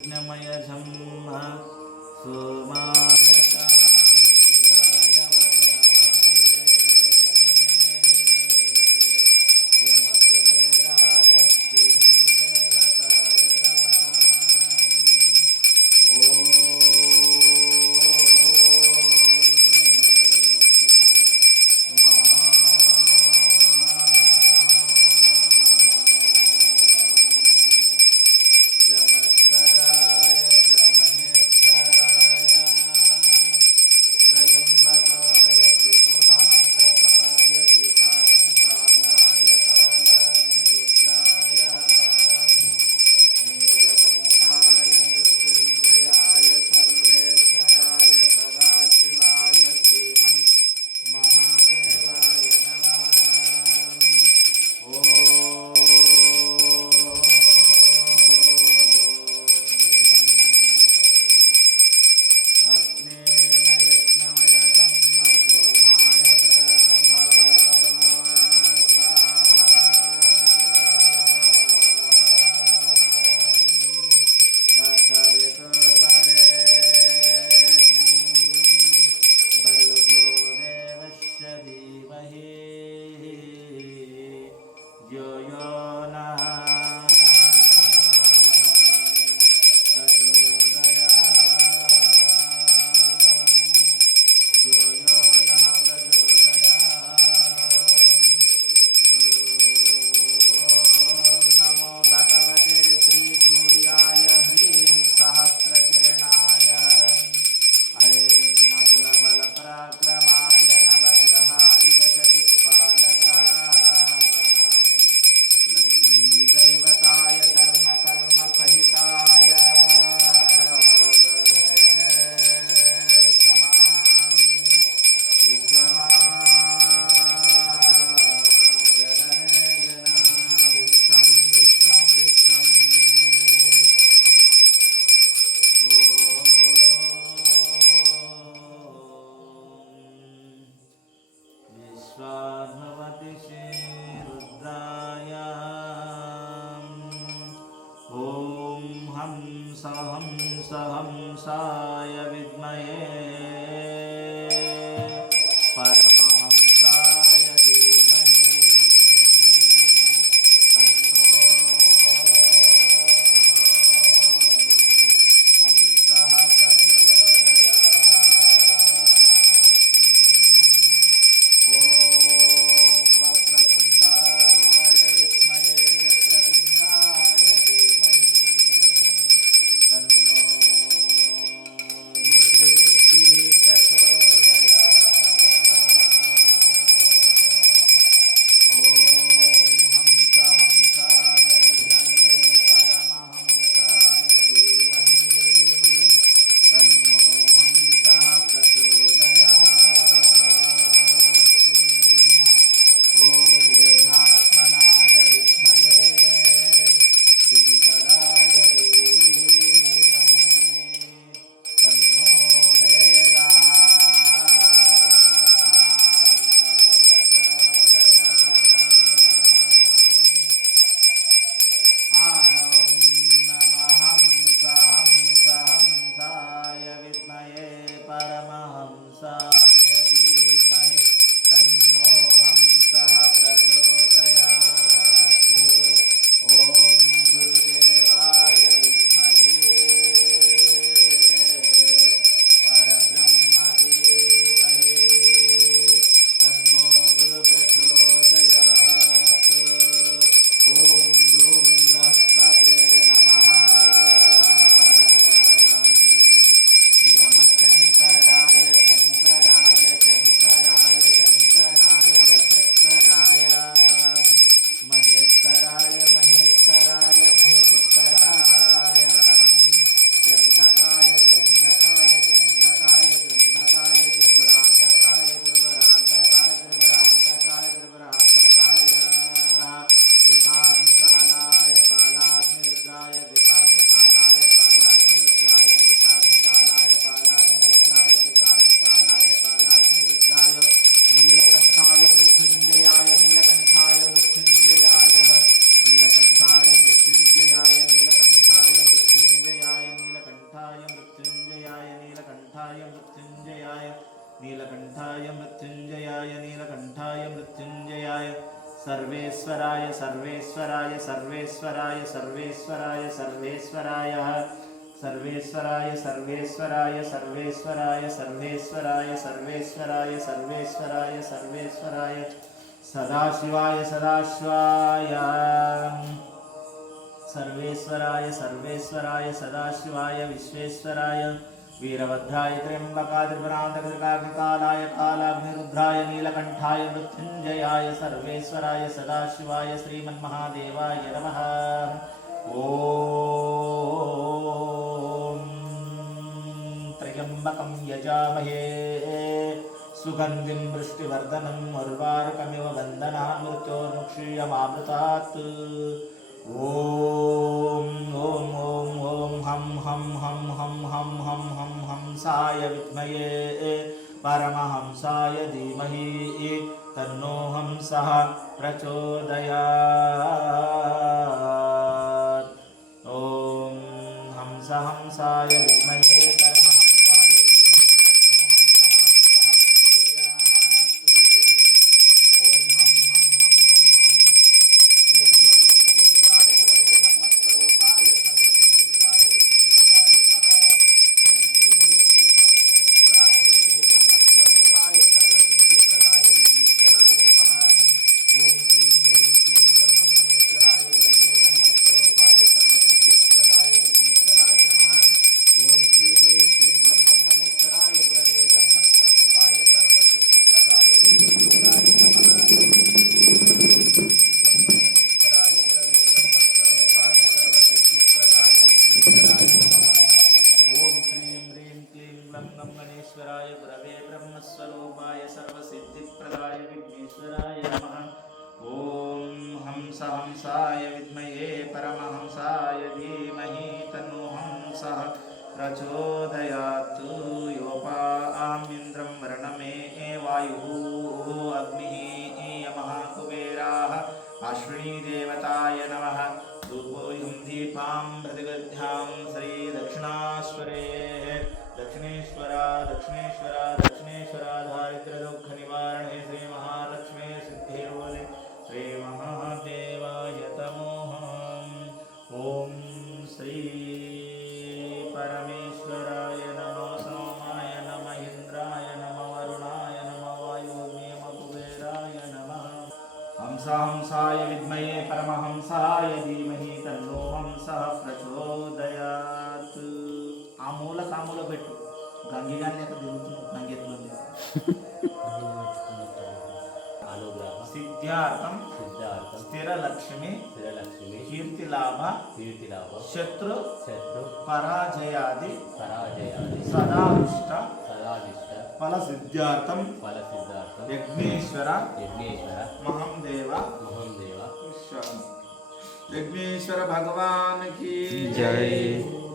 यज्ञमय झम्म सोमानकामिन्द्राय वरुणाय यमकुबेराय श्रीदेवताय नमः। त्र्यम्बकाय त्रिपुरान्तकाय त्रिकाग्निकालाय कालाग्निरुद्राय नीलकण्ठाय मृत्युञ्जयाय सर्वेश्वराय सदाशिवाय श्रीमन्महादेवाय नमः। अग्नेन यज्ञमयगं सोमाय ब्रह्मर्मव स्वाहा तत्सवितुर्वरेण्यं भर्गो देवस्य धीमहि यो यो नः यो यो नः नमो भगवते श्रीसूर्याय ह्रीं सहस्रकिरणाय ऐं मकुलबलपराक्रमाय नवग्रहादिदशदिक्पालकाय लक्ष्मीदैवताय धर्मकर्मसहिताय विश्वाभवति श्रीरुद्राय ॐ हंस हंस हंसाय विद्महे परमहंसाय धीमहि तन्नो हंसः प्रचोदयात्। ॐ वक्रतुण्डाय विद्महे वक्रतुण्डाय धीमहि तन्नो बुद्धिसिद्धिः नीलकण्ठाय मृत्युञ्जयाय नीलकण्ठाय मृत्युञ्जयाय नीलकण्ठाय मृत्युञ्जयाय सर्वेश्वराय सर्वेश्वराय सर्वेश्वराय सर्वेश्वराय सर्वेश्वराय सर्वेश्वराय सर्वेश्वराय सर्वेश्वराय सर्वेश्वराय सर्वेश्वराय सर्वेश्वराय सर्वेश्वराय सदाशिवाय सदाशिवाय सर्वेश्वराय सर्वेश्वराय सदाशिवाय विश्वेश्वराय वीरभद्राय त्र्यंबकाय त्रिपुरान्तककालाय कालाग्निरुद्राय नीलकण्ठाय मृत्युञ्जयाय सर्वेश्वराय सदाशिवाय श्रीमन्महादेवाय नमः। ॐ त्र्यम्बकं यजामहे सुगन्धिं वृष्टिवर्धनम् उर्वारुकमिव बन्धनान् मृत्योर्मुक्षीयमामृतात्। ॐ ॐ ॐ ॐ हं हं हं हं हं हं हं हंसाय विद्महे परमहंसाय धीमहि तन्नो हंसः प्रचोदयात्। ॐ हंस हंसाय विद्महे परमहंसाय धीमहि तन्नो हंसः प्रचोदयात्। ॐ हं हं हं हं हं ॐ ग्लं गणेशाय गुरवे ब्रह्मस्वरूपाय सर्वसिद्धिप्रदाय विघ्नेश्वराय नमः। ॐ श्रीं ह्रीं क्लीं ग्लं गणेशाय गुरवे ब्रह्मस्वरूपाय सर्वसिद्धिप्रदाय विघ्नेश्वराय नमः। ॐ श्रीं ह्रीं क्लीं ग्लं गणेशाय गुरवे ब्रह्मस्वरूपाय सर्वसिद्धिप्रदाय विघ्नेश्वराय नमः। ॐ श्रीं ह्रीं क्लीं ग्लं गणेशाय गुरवे ब्रह्मस्वरूपाय सर्वसिद्धिप्रदाय विघ्नेश्वराय नमः। ॐ श्रीं ह्रीं क्लीं ग्लं गणेश्वराय गुरवे ब्रह्मस्वरूपाय सर्वसिद्धिप्रदाय विघ्नेश्वराय नमः। ॐ हंस हंसाय विद्महे परमहंसाय धीमहि तन्नो हंसः प्रचोदयात्। योपामिन्द्रं वर्णमे वायुः अग्निः यमः कुबेराः अश्विनीदेवताय नमः। धूपोऽयं दीपां प्रतिगद्ध्यां श्रीदक्षिणाश्वरे दक्षिणेश्वरा दक्षिणेश्वरा दक्षिणेश्वरा दारिद्र्यदुःखनिवारणे श्रीमहालक्ष्मी सिद्धिर्वदे श्रीमहादेवाय तमोहम्। ॐ श्री परमेश्वराय नमः सोमाय नमः इन्द्राय नमः वरुणाय नमः वायुर्नियमकुबेराय नमः। हंसाय विद्महे परमहंसाय धीमहि तन्नो हंसः प्रचोदयात्। ఆ మూల పెట్టు గంగిగాన్ని యొక్క దిగుతుంది గంగెత్తులో సిద్ధ్యార్థం స్థిరలక్ష్మి కీర్తిలాభ శత్రు పరాజయాది సదావిష్ట ఫల సిద్ధ్యార్థం యజ్ఞేశ్వర మహందేవ యజ్ఞేశ్వర భగవాన్ की जय।